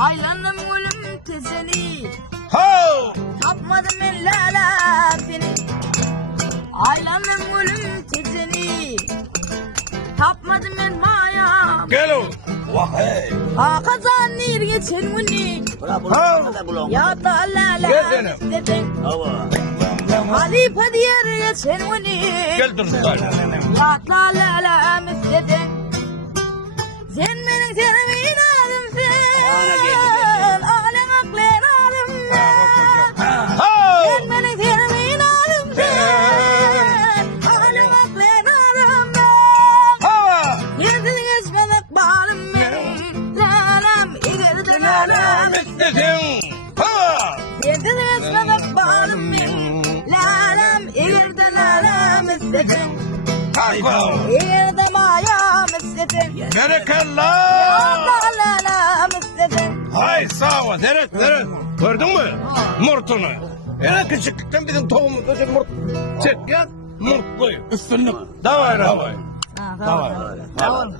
Aylanım ölüm tezeni. Ho! Tapmadım ben lalafini. Aylanım ölüm tezeni. Tapmadım ben maya. Gel oğlum. Vah hey. Kazan nir geçen muni. Ho! Ya da lala. Gel canım. Dedin. Hadi padiyar geçen muni. Gel dur tutar. Ya da lala dedin. Sen benim sevdiğin adımsın. Alem aklen adımsın. Ho! Sen benim sevdiğin adımsın. Alem aklen adımsın. Ha! Yedin geçmedik bağrım benim. Lalam ileride lalam. Dedim. Ha! Yedin geçmedik bağrım benim. Lalam ileride lalam istedim. Hayko. İleride mayam istedim. Berekallah. Lalam istedim. Hay sağ ol. Deret. Gördün mü? Murtunu. Ya küçüklükten bizim tohumumuz böyle murt. Çek ya. Murtluyum. Üstünlük. Davay. Tamam.